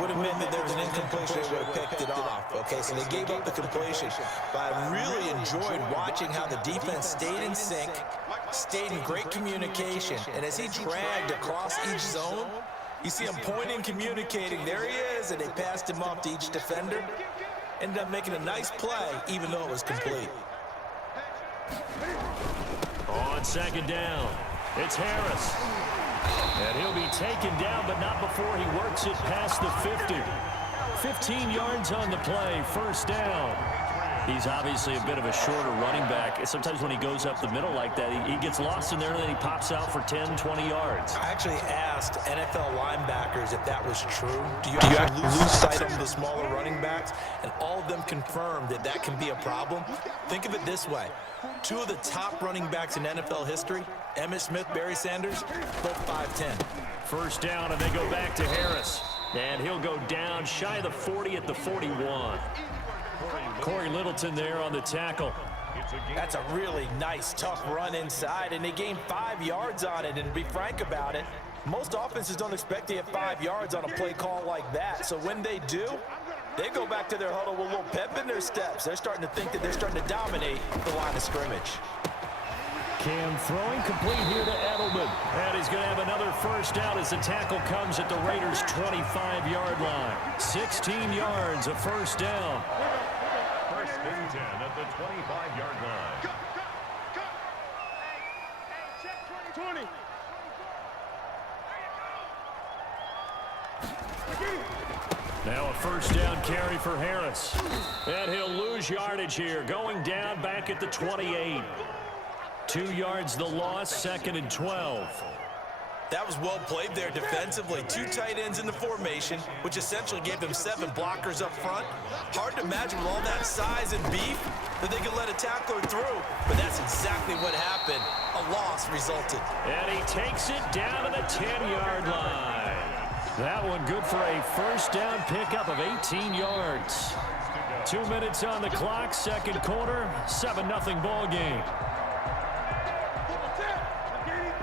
would admit that there was an incompletion, they would have picked it off. Okay, so they gave up the completion. But I really enjoyed watching how the defense stayed in sync, stayed in great communication. And as he dragged across each zone, you see him pointing, communicating. There he is, and they passed him off to each defender. Ended up making a nice play, even though it was complete. On second down, it's Harris. And he'll be taken down, but not before he works it past the 50. 15 yards on the play, first down. He's obviously a bit of a shorter running back. Sometimes when he goes up the middle like that, he gets lost in there, and then he pops out for 10, 20 yards. I actually asked NFL linebackers if that was true. Do you actually lose sight of the smaller running backs? And all of them confirmed that that can be a problem. Think of it this way. Two of the top running backs in NFL history, Emmitt Smith, Barry Sanders, both 5'10". First down, and they go back to Harris. And he'll go down shy of the 40 at the 41. Corey Littleton there on the tackle. That's a really nice, tough run inside, and they gained 5 yards on it. And to be frank about it, most offenses don't expect to get 5 yards on a play call like that. So when they do, they go back to their huddle with a little pep in their steps. They're starting to think that they're starting to dominate the line of scrimmage. Cam throwing complete here to Edelman. And he's going to have another first down as the tackle comes at the Raiders' 25-yard line. 16 yards, a first down. First and 10 at the 25-yard line. Go, go, go. Hey, check 20. Now a first down carry for Harris. And he'll lose yardage here, going down back at the 28. 2 yards the loss, second and 12. That was well played there defensively. Two tight ends in the formation, which essentially gave them 7 blockers up front. Hard to imagine with all that size and beef that they could let a tackler through, but that's exactly what happened. A loss resulted. And he takes it down to the 10-yard line. That one good for a first down pickup of 18 yards. 2 minutes on the clock, second quarter, 7-0 ball game.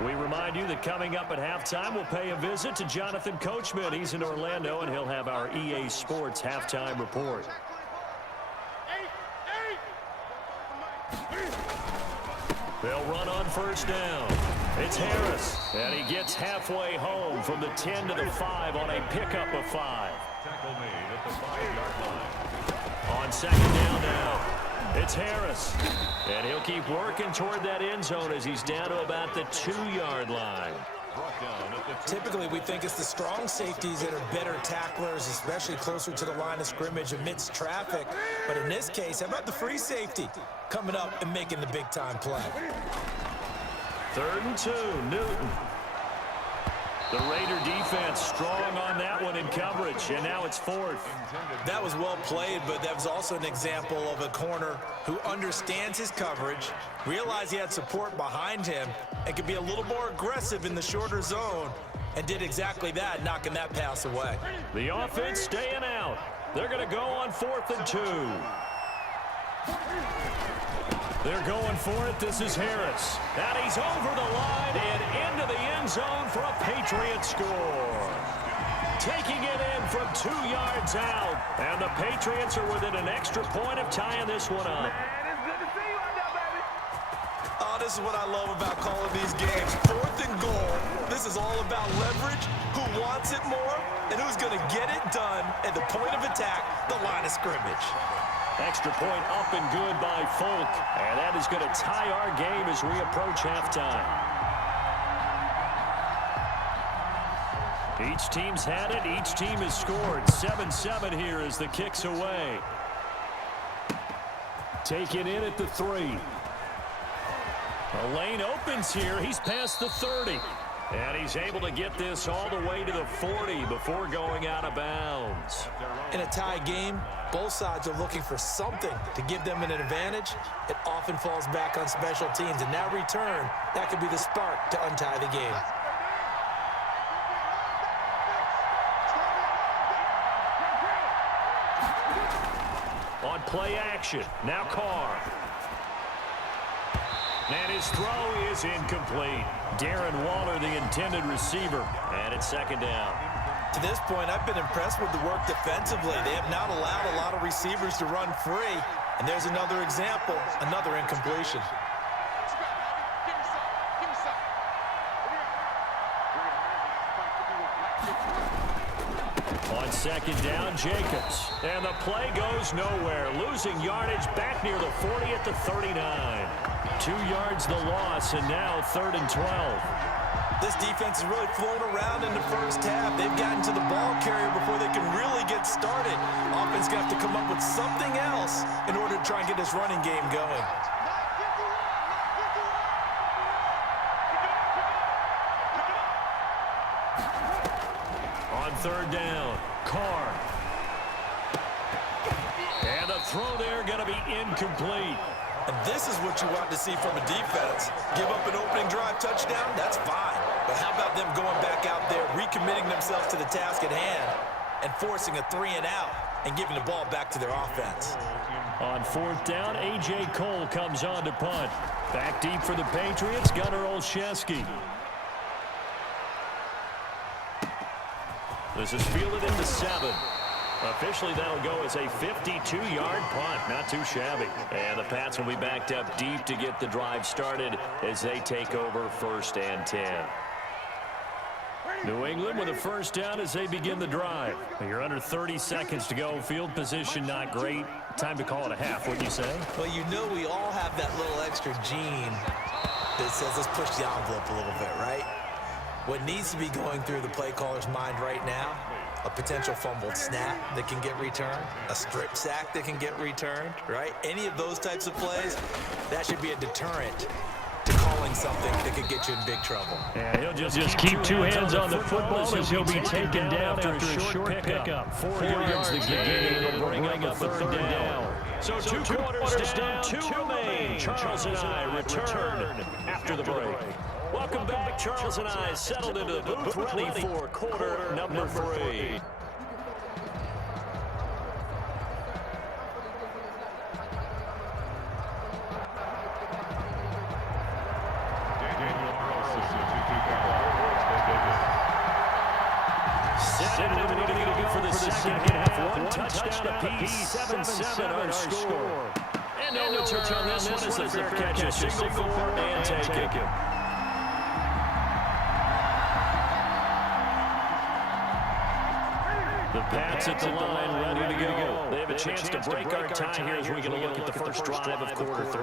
We remind you that coming up at halftime, we'll pay a visit to Jonathan Coachman. He's in Orlando, and he'll have our EA Sports halftime report. They'll run on first down. It's Harris, and he gets halfway home from the 10 to the 5 on a pickup of 5. Tackle made at the 5-yard line. On second down now, it's Harris, and he'll keep working toward that end zone as he's down to about the 2-yard line. Typically, we think it's the strong safeties that are better tacklers, especially closer to the line of scrimmage amidst traffic. But in this case, how about the free safety coming up and making the big-time play? 3rd and 2, Newton. The Raider defense strong on that one in coverage, and now it's 4th. That was well played, but that was also an example of a corner who understands his coverage, realized he had support behind him, and could be a little more aggressive in the shorter zone, and did exactly that, knocking that pass away. The offense staying out. They're going to go on 4th and 2. They're going for it. This is Harris. And he's over the line and into the end zone for a Patriot score. Taking it in from 2 yards out. And the Patriots are within an extra point of tying this one up. Oh, this is what I love about calling these games. 4th and goal. This is all about leverage, who wants it more, and who's going to get it done at the point of attack, the line of scrimmage. Extra point up and good by Folk. And that is going to tie our game as we approach halftime. Each team's had it. Each team has scored. 7-7 here as the kick's away. Taken in at the 3. The lane opens here. He's past the 30. And he's able to get this all the way to the 40 before going out of bounds. In a tie game, both sides are looking for something to give them an advantage. It often falls back on special teams, and that return, that could be the spark to untie the game. On play action, now Carr. And his throw is incomplete. Darren Waller, the intended receiver. And it's second down. To this point, I've been impressed with the work defensively. They have not allowed a lot of receivers to run free. And there's another example, another incompletion. On second down, Jacobs. And the play goes nowhere. Losing yardage back near the 40 at the 39. 2 yards the loss, and now 3rd and 12. This defense is really flown around in the first half. They've gotten to the ball carrier before they can really get started. Offense going to have to come up with something else in order to try and get this running game going. On 3rd down, Carr. And the throw there going to be incomplete. And this is what you want to see from a defense. Give up an opening drive touchdown, that's fine. But how about them going back out there, recommitting themselves to the task at hand, and forcing a 3-and-out and giving the ball back to their offense. On 4th down, A.J. Cole comes on to punt. Back deep for the Patriots, Gunnar Olszewski. This is fielded into 7. Officially, that'll go as a 52-yard punt. Not too shabby. And the Pats will be backed up deep to get the drive started as they take over 1st and 10. New England with a 1st down as they begin the drive. You're under 30 seconds to go. Field position not great. Time to call it a half, wouldn't you say? Well, you know we all have that little extra gene that says let's push the envelope a little bit, right? What needs to be going through the play caller's mind right now, a potential fumbled snap that can get returned, a strip sack that can get returned, right? Any of those types of plays, that should be a deterrent to calling something that could get you in big trouble. Yeah, he'll just keep 2 hands on the football as he'll be taken down after a short pickup. 4 yards the gain, and bring up a 3rd down. So 2 quarters down, 2 remain. Charles and I return after the break. Welcome back. Charles and I settled into the booth, ready for quarter number 3. For the second half, 1 touchdown apiece, 7-7 our score. And no return on this one as a fair catch, a single for and take it. The Pats at the line, ready to go. They have a chance to break our tie here as we get a look at the first drive of quarter 3.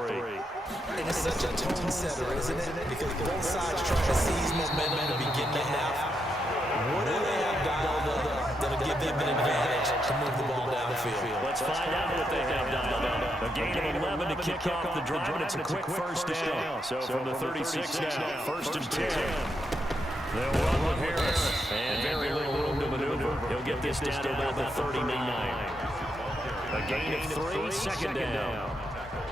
And it's such a tone setter, isn't it? Because both sides trying to seize momentum to begin the half. What do they have dialed up that'll give them an advantage to move the ball downfield? Let's find out what they have dialed up. A gain of 11 to kick off the drive, and it's a quick 1st down. So from the 36 now, 1st and 10. They'll run with Harris, and very little room to maneuver. He'll get this down to about the 39. A gain of 3, 2nd down.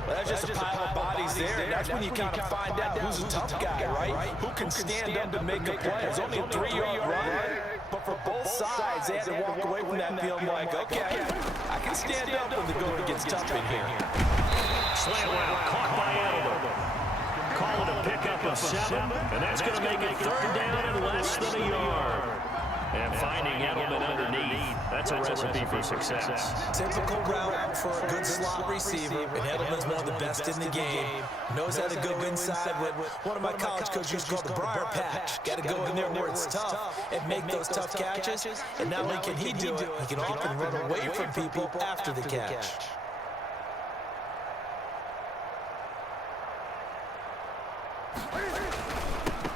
Well, that's just a pile of bodies there, and that's when you kind of find out who's a tough guy, right? Who can stand up and make a play. It's only a 3-yard run, but for both sides, they had to walk away from that feeling like, okay, I can stand up when the going gets tough in here. Slant route, caught by Edelman. Call it a pickup of 7, and that's going to make it 3rd down and less than a yard. And finding Edelman underneath, that's a recipe for success. Typical route for a good slot receiver, and Edelman's one of the best in the game. Knows how to go inside what one of my college coaches used to call the briar patch. Got to go in there where it's tough and make those tough catches. And not only can he do it, he can often run away from people after the catch.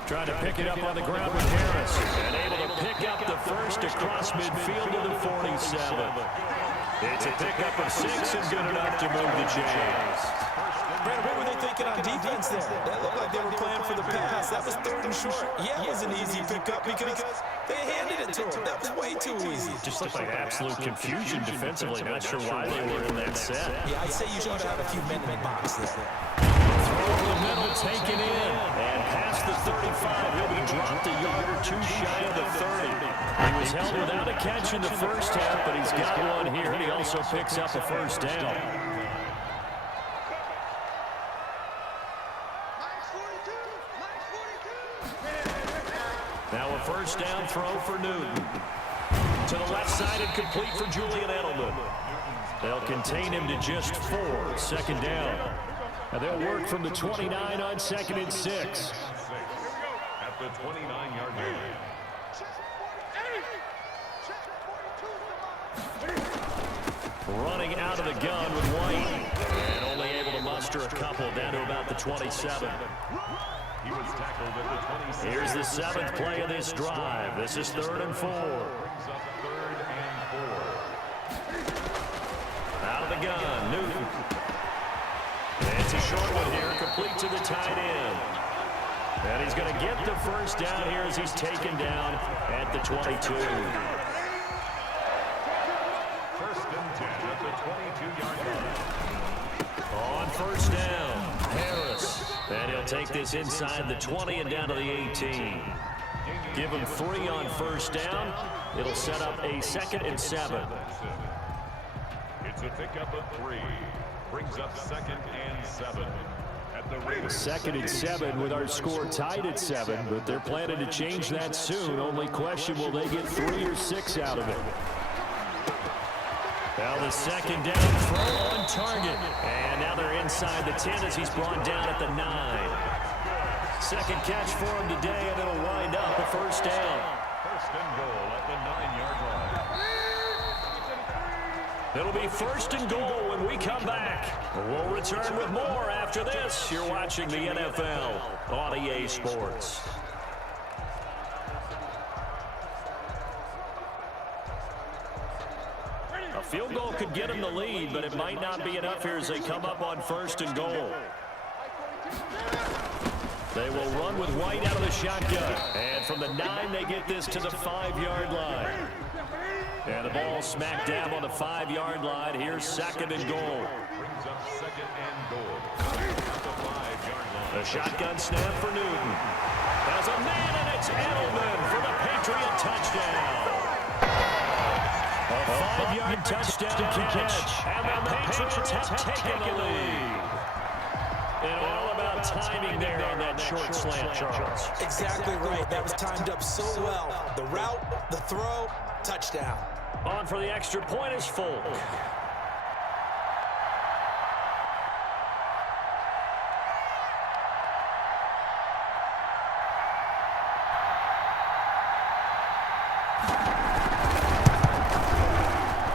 Trying to pick it up on the ground with Harris. And able to pick up the first across midfield to the 47. It's a pickup of 6 and good enough to move the chains. Brandon, what were they thinking on defense there? That looked like they were playing for the pass. That was 3rd and short. Yeah, it was an easy pickup because they handed it to him. That was way too easy. Just looked like absolute confusion defensively. Not sure why they were in that set. Yeah, I'd say you should have a few men in the box there. Throw over the middle, taken in. And past the 35, he'll be dropped a yard or 2 shy of the 30. He was held without a catch in the first half, but he's got one here, and he also picks up a 1st down. Now a 1st down throw for Newton. To the left side and complete for Julian Edelman. They'll contain him to just 4, second down. And they'll work from the 29 on 2nd and 6. At the 29-yard line. Running out of the gun with White. And only able to muster a couple down to about the 27. He was tackled at the 27. Here's the 7th play of this drive. This is 3rd and 4. Brings up 3rd and 4. Out of the gun, Newton. It's a short one here, complete to the tight end. And he's going to get the first down here as he's taken down at the 22. 1st and 10 at the 22-yard line. On 1st down, Harris. And he'll take this inside the 20 and down to the 18. Give him 3 on 1st down. It'll set up a 2nd and 7. It's a pickup of 3. Brings up 2nd and 7. At the Raiders. 2nd and 7 with our score tied at 7, but they're planning to change that soon. Only question, will they get 3 or 6 out of it? Now the 2nd down throw on target. And now they're inside the 10 as he's brought down at the 9. 2nd catch for him today, and it'll wind up a 1st down. 1st and goal at the 9-yard line. It'll be 1st and goal when we come back. We'll return with more after this. You're watching the NFL on EA Sports. A field goal could get them the lead, but it might not be enough here as they come up on 1st and goal. They will run with White out of the shotgun. And from the 9, they get this to the 5-yard line. And the ball smack dab on the 5-yard line. Here's 2nd and goal. Brings up 2nd and goal. At the 5-yard line. The shotgun snap for Newton. There's a man, and it's Edelman for the Patriot touchdown. A 5-yard touchdown catch. And the Patriots have taken the lead. And all about timing there on that short slant, Charles. Exactly right. That was timed up so well. The route, the throw, touchdown. On for the extra point is Folk.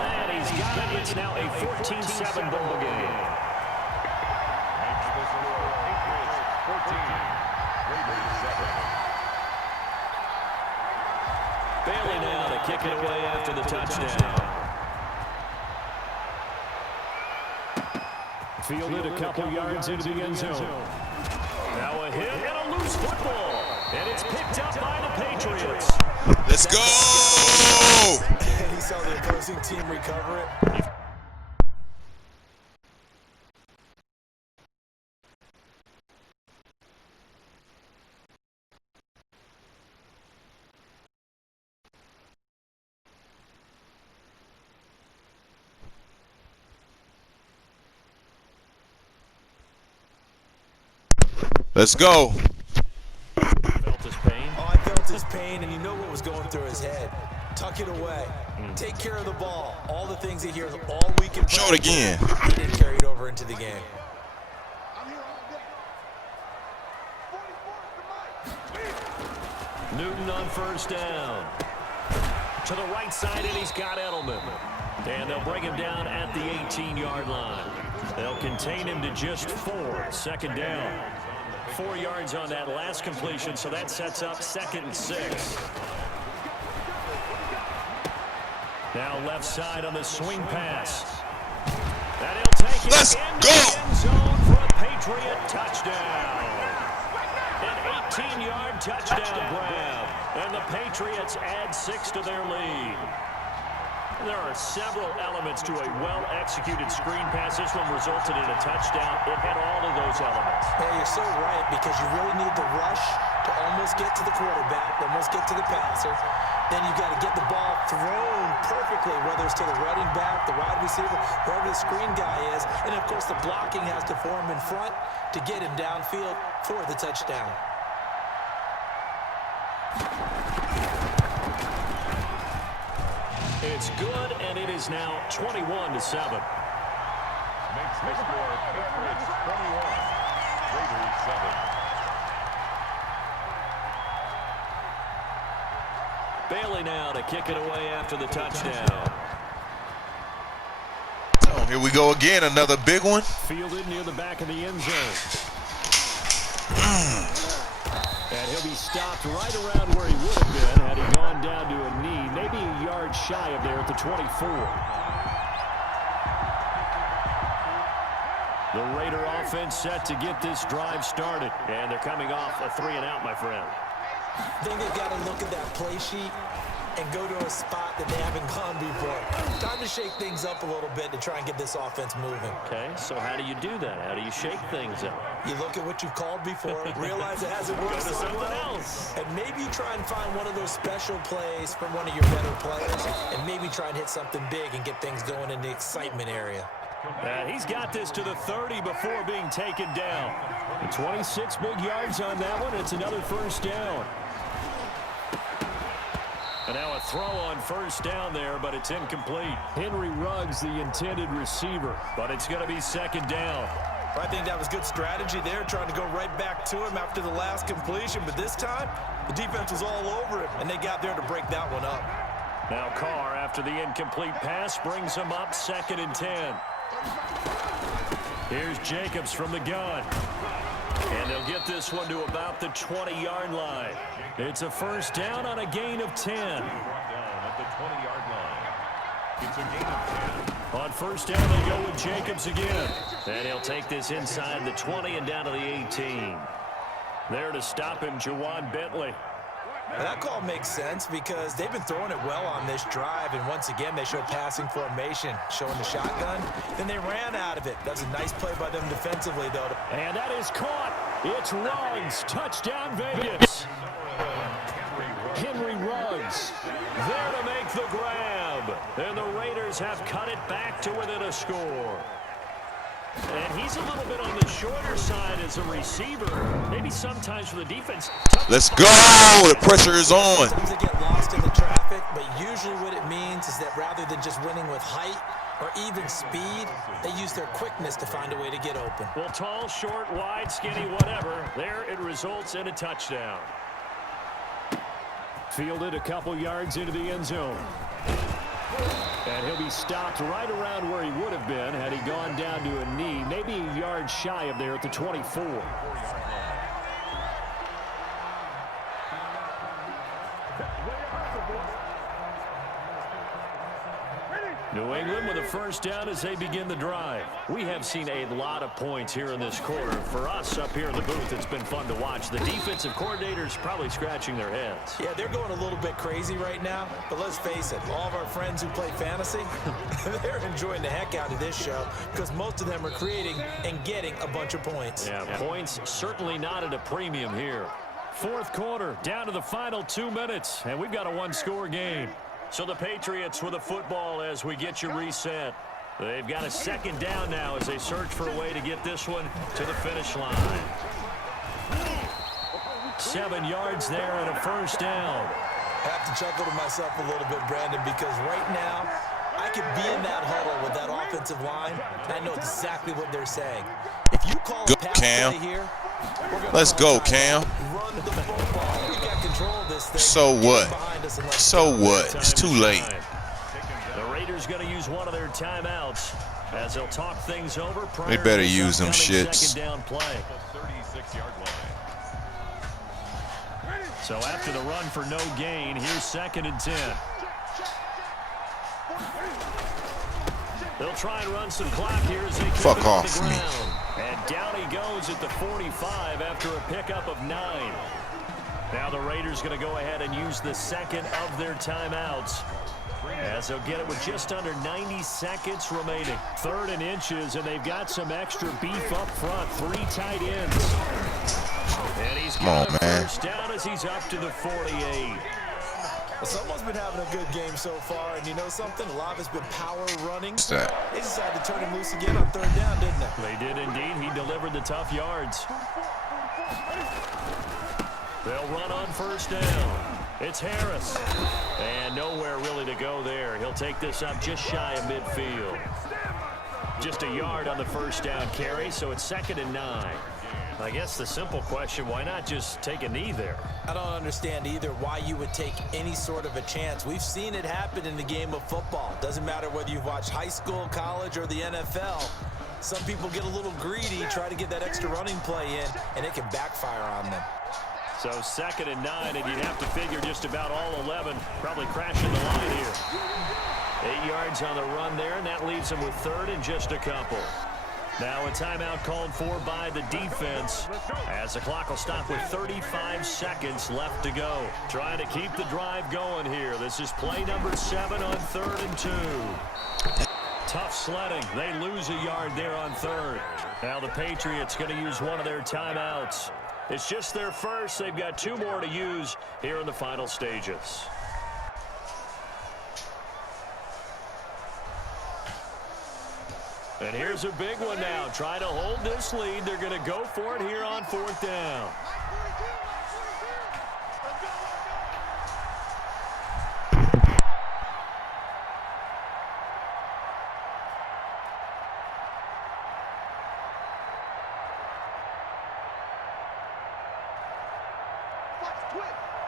And he's got it. It's now a 14-7 ball game. Makes the score Patriots 14. Raiders 7. Bailey now to kick it away after the touchdown. Fielded a couple yards into the end zone. Now a hit and a loose football. And it's picked up by the Patriots. Let's go! He saw the opposing team recover it. Let's go. Felt his pain. Oh, I felt his pain, and you know what was going through his head. Tuck it away. Take care of the ball. All the things he hears all week in Show it again. He didn't carry it over into the game. Newton on 1st down. To the right side, and he's got Edelman. And they'll bring him down at the 18-yard line. They'll contain him to just 4, 2nd down. 4 yards on that last completion, so that sets up 2nd and 6. Now left side on the swing pass. And he'll take it Let's into go. the end zone for a Patriot touchdown. An 18-yard touchdown grab. And the Patriots add 6 to their lead. There are several elements to a well-executed screen pass. This one resulted in a touchdown. It had all of those elements. Yeah, you're so right, because you really need the rush to almost get to the quarterback, almost get to the passer. Then you've got to get the ball thrown perfectly, whether it's to the running back, the wide receiver, wherever the screen guy is. And, of course, the blocking has to form in front to get him downfield for the touchdown. It's good, and it is now 21-7. Makes the score Patriots 21, Raiders 7. Bailey now to kick it away after the touchdown. Oh, here we go again, another big one. Fielded near the back of the end zone. And he'll be stopped right around where he would have been had he gone down to a knee, maybe a yard shy of there at the 24. The Raider offense set to get this drive started. And they're coming off a 3-and-out, my friend. I think they've got to look at that play sheet and go to a spot that they haven't gone before. Time to shake things up a little bit to try and get this offense moving. Okay, so how do you do that? How do you shake things up? You look at what you've called before, realize it hasn't worked so well, and maybe you try and find one of those special plays from one of your better players, and maybe try and hit something big and get things going in the excitement area. And he's got this to the 30 before being taken down. And 26 big yards on that one. It's another first down. And now a throw on first down there, but it's incomplete. Henry Ruggs, the intended receiver, but it's going to be second down. I think that was good strategy there, trying to go right back to him after the last completion. But this time, the defense was all over him, and they got there to break that one up. Now Carr, after the incomplete pass, brings him up 2nd and 10. Here's Jacobs from the gun. And they'll get this one to about the 20-yard line. It's a first down on a gain of 10. Down at the 20-yard line. It's a gain of 10. On first down, they go with Jacobs again. And he'll take this inside the 20 and down to the 18. There to stop him, Juwan Bentley. And that call makes sense because they've been throwing it well on this drive, and once again they showed passing formation, showing the shotgun. Then they ran out of it. That's a nice play by them defensively, though. And that is caught. It's Ruggs. Touchdown, Vegas. Henry Ruggs there to make the grab. And the Raiders have cut it back to within a score. And he's a little bit on the shorter side as a receiver. Maybe sometimes for the defense. Let's go. The pressure is on. Sometimes they get lost in the traffic, but usually what it means is that rather than just winning with height or even speed, they use their quickness to find a way to get open. Well, tall, short, wide, skinny, whatever. There it results in a touchdown. Fielded a couple yards into the end zone. And he'll be stopped right around where he would have been had he gone down to a knee, maybe a yard shy of there at the 24. New England with a first down as they begin the drive. We have seen a lot of points here in this quarter. For us up here in the booth, it's been fun to watch. The defensive coordinators probably scratching their heads. Yeah, they're going a little bit crazy right now, but let's face it, all of our friends who play fantasy, they're enjoying the heck out of this show because most of them are creating and getting a bunch of points. Yeah, points certainly not at a premium here. Fourth quarter, down to the final 2 minutes, and we've got a one-score game. So the Patriots with the football as we get you reset. They've got a second down now as they search for a way to get this one to the finish line. 7 yards there and a first down. I have to chuckle to myself a little bit, Brandon, because right now I could be in that huddle with that offensive line, and I know exactly what they're saying. If you call a pass play here, let's go, Cam. Run the football. We got control of this thing. So what? So what? It's too late. The Raiders going to use one of their timeouts as they'll talk things over. They better use them shits. Second down play. 36-yard line. So after the run for no gain, here's 2nd and 10. They'll try and run some clock here as they fuck off me. And down he goes at the 45 after a pickup of 9. Now the Raiders going to go ahead and use the second of their timeouts as they'll get it with just under 90 seconds remaining. 3rd and inches, and they've got some extra beef up front. 3 tight ends. And he's got a first down as he's up to the 48. Well, someone's been having a good game so far, and you know something? A lot of it's been power running. What's that? They decided to turn him loose again on 3rd down, didn't they? They did indeed. He delivered the tough yards. They'll run on first down. It's Harris. And nowhere really to go there. He'll take this up just shy of midfield. Just a yard on the first down carry, so it's 2nd and 9. I guess the simple question, why not just take a knee there? I don't understand either why you would take any sort of a chance. We've seen it happen in the game of football. Doesn't matter whether you've watched high school, college, or the NFL. Some people get a little greedy, try to get that extra running play in, and it can backfire on them. So 2nd and 9, and you'd have to figure just about all 11 probably crashing the line here. 8 yards on the run there, and that leaves them with 3rd and just a couple. Now a timeout called for by the defense as the clock will stop with 35 seconds left to go. Trying to keep the drive going here. This is play number 7 on 3rd and 2. Tough sledding. They lose a yard there on 3rd. Now the Patriots going to use one of their timeouts. It's just their first. They've got 2 more to use here in the final stages. And here's a big one now. Trying to hold this lead. They're going to go for it here on 4th down.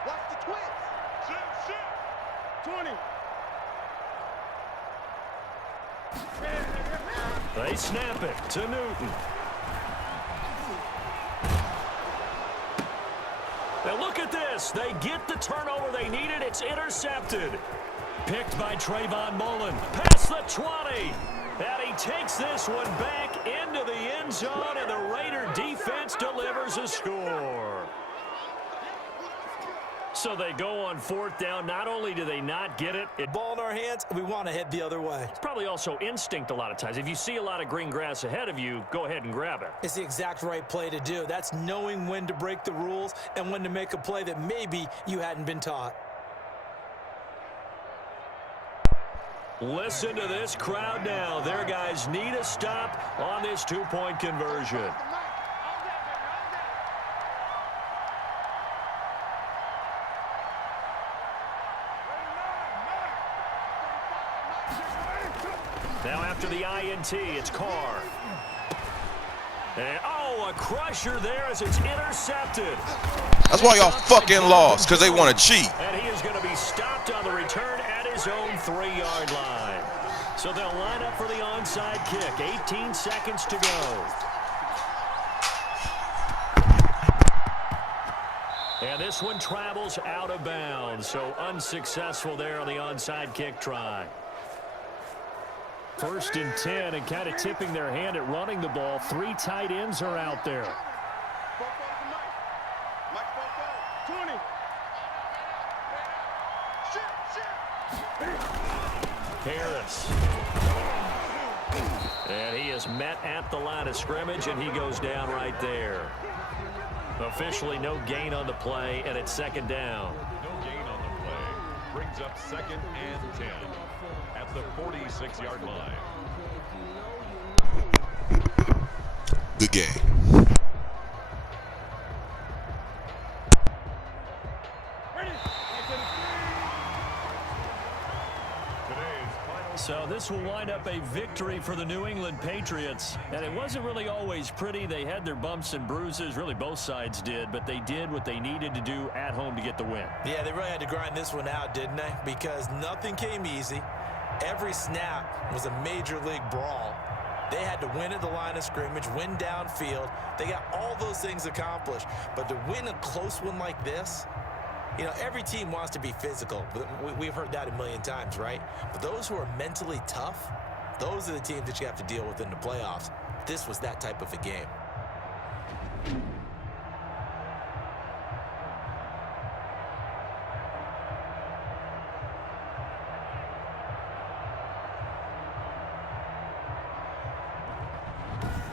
Watch the twist. 20. They snap it to Newton. Now look at this. They get the turnover they needed. It's intercepted. Picked by Trayvon Mullen. Past the 20. And he takes this one back into the end zone, and the Raider defense delivers a score. So they go on 4th down. Not only do they not get it, Ball in our hands, we want to head the other way. It's probably also instinct a lot of times. If you see a lot of green grass ahead of you, go ahead and grab it. It's the exact right play to do. That's knowing when to break the rules and when to make a play that maybe you hadn't been taught. Listen to this crowd now. Their guys need a stop on this 2-point conversion. Now after the INT, it's Carr. And, a crusher there as it's intercepted. That's why y'all fucking lost, because they want to cheat. And he is going to be stopped on the return at his own 3-yard line. So they'll line up for the onside kick. 18 seconds to go. And this one travels out of bounds. So unsuccessful there on the onside kick try. 1st and 10, and kind of tipping their hand at running the ball. 3 tight ends are out there. 20. Harris. And he is met at the line of scrimmage, and he goes down right there. Officially no gain on the play, and it's 2nd down. No gain on the play. Brings up 2nd and 10 at the 46-yard line. Good game. So this will wind up a victory for the New England Patriots. And it wasn't really always pretty. They had their bumps and bruises. Really, both sides did. But they did what they needed to do at home to get the win. Yeah, they really had to grind this one out, didn't they? Because nothing came easy. Every snap was a major league brawl. They had to win at the line of scrimmage, win downfield. They got all those things accomplished. But to win a close one like this, you know, every team wants to be physical. We've heard that a million times, right? But those who are mentally tough, those are the teams that you have to deal with in the playoffs. This was that type of a game.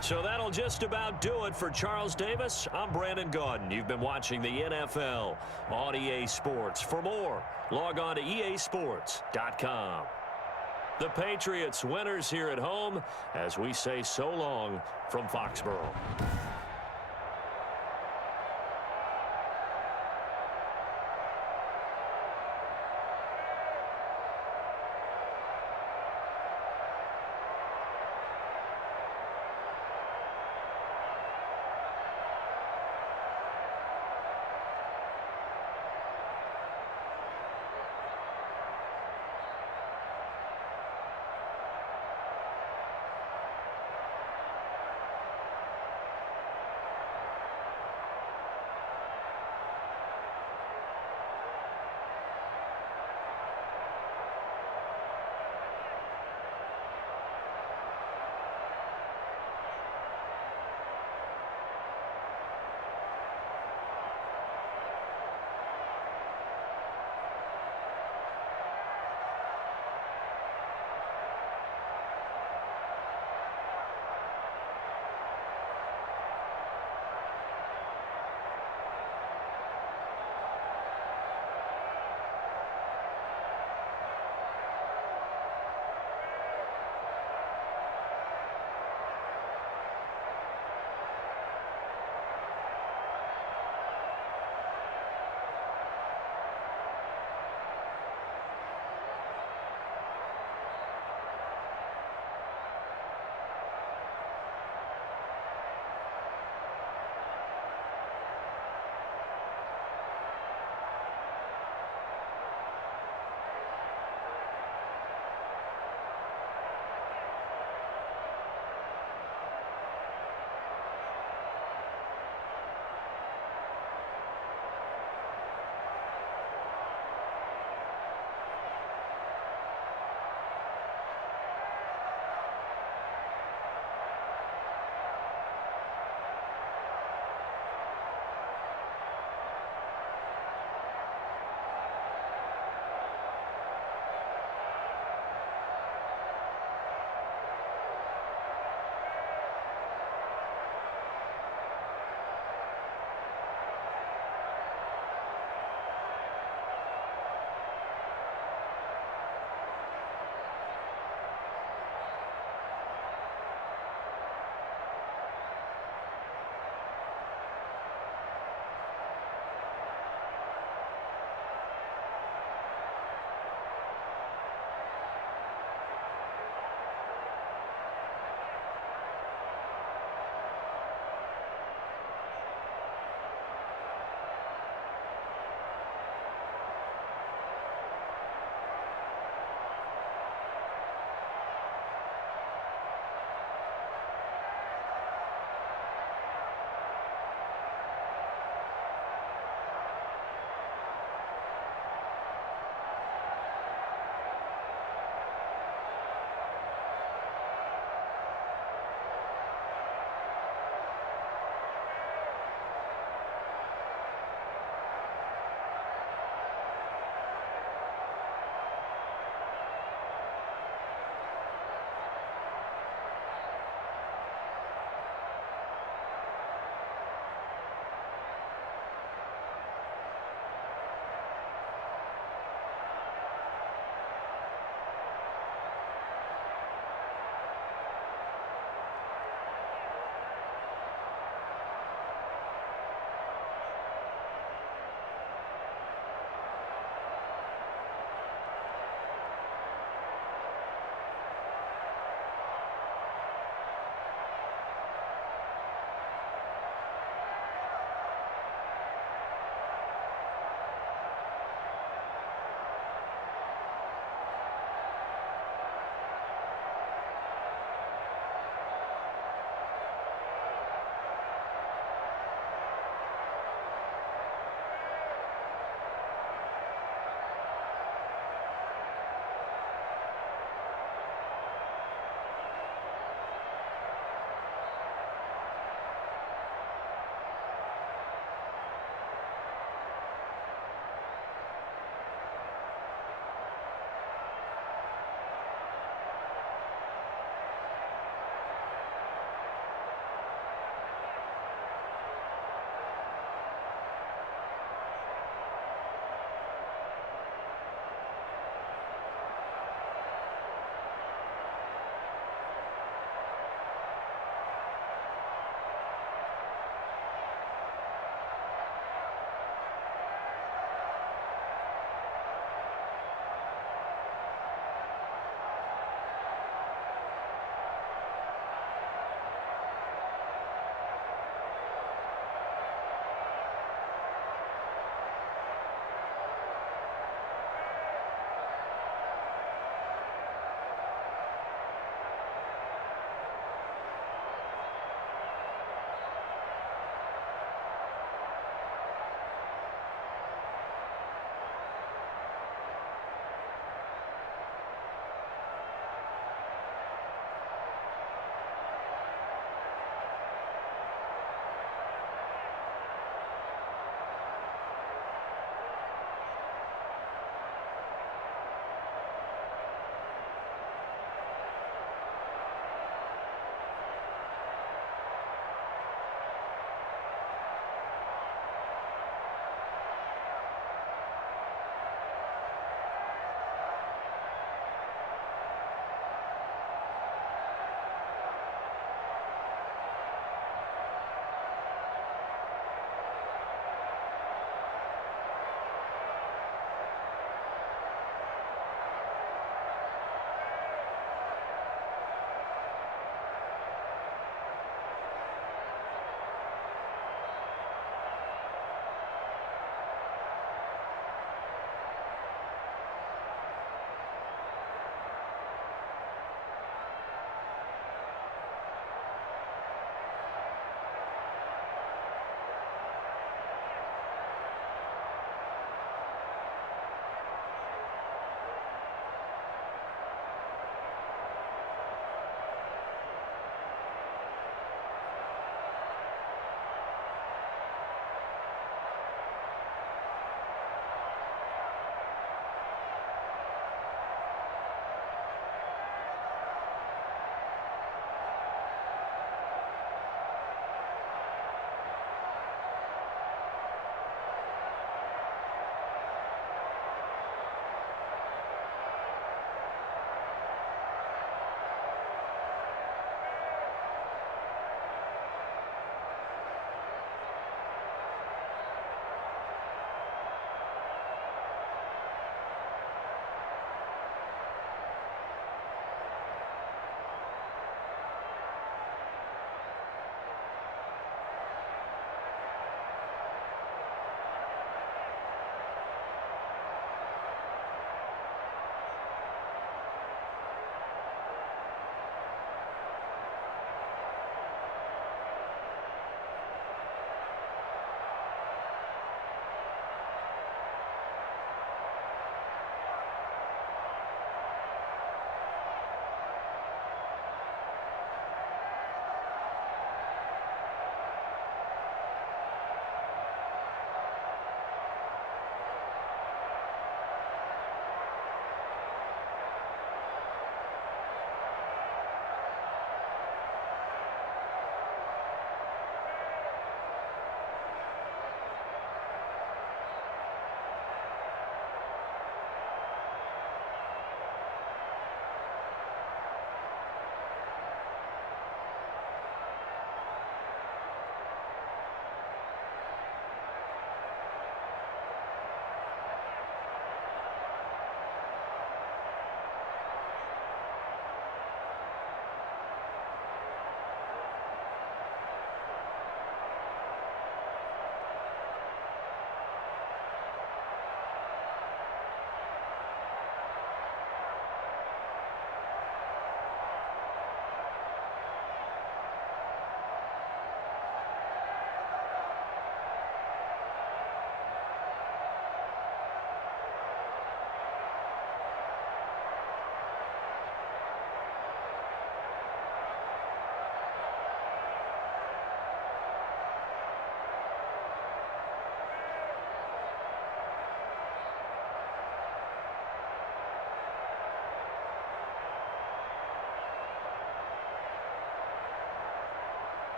So that'll just about do it for Charles Davis. I'm Brandon Gaudin. You've been watching the NFL on EA Sports. For more, log on to easports.com. The Patriots winners here at home as we say so long from Foxborough.